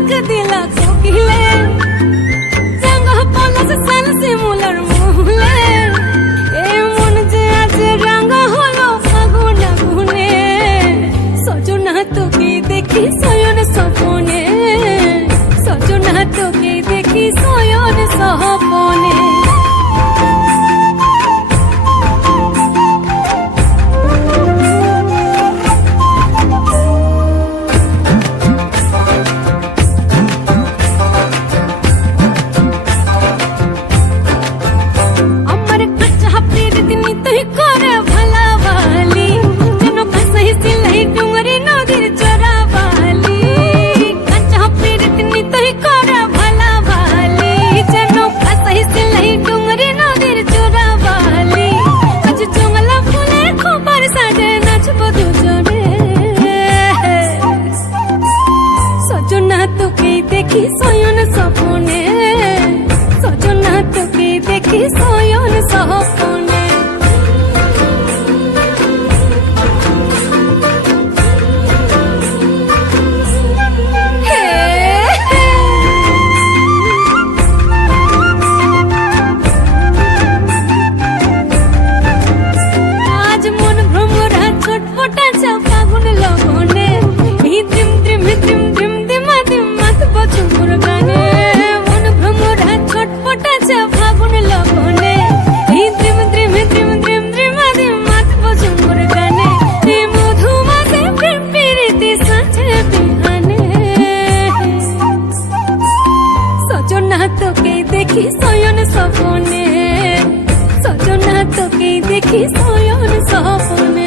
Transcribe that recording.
ডাক দিলা কোকিলে রঙ পলাশ সালসে মুলার মহুলে এমন যে আজ রঙ হলো ফাগুন আগুনে সজনা তোকে দেখি শয়ন স্বপনে সজনা তোকে দেখি শয়ন স্বপনে দেখি শয়ন স্বপনে সজনা তোকে দেখি শয়ন স্বপনে আজ মন ভ্রমরা ছটপটা চা ফাগুন লগনে ধিম ধিম ধিম ধিম ধিমা ধিম চুমুর গানে মন ভ্রমরা ছটপটা চা ফাগুন লগনে ধিম ধিম ধিম ধিম ধিমা ধিম মাতব চুমুর গানে মধুমাসে প্রেম প্রীতি সাঁচে বিহানে সজনা তোকে দেখি শয়ন স্বপনে সজনা তোকে দেখি শয়ন স্বপনে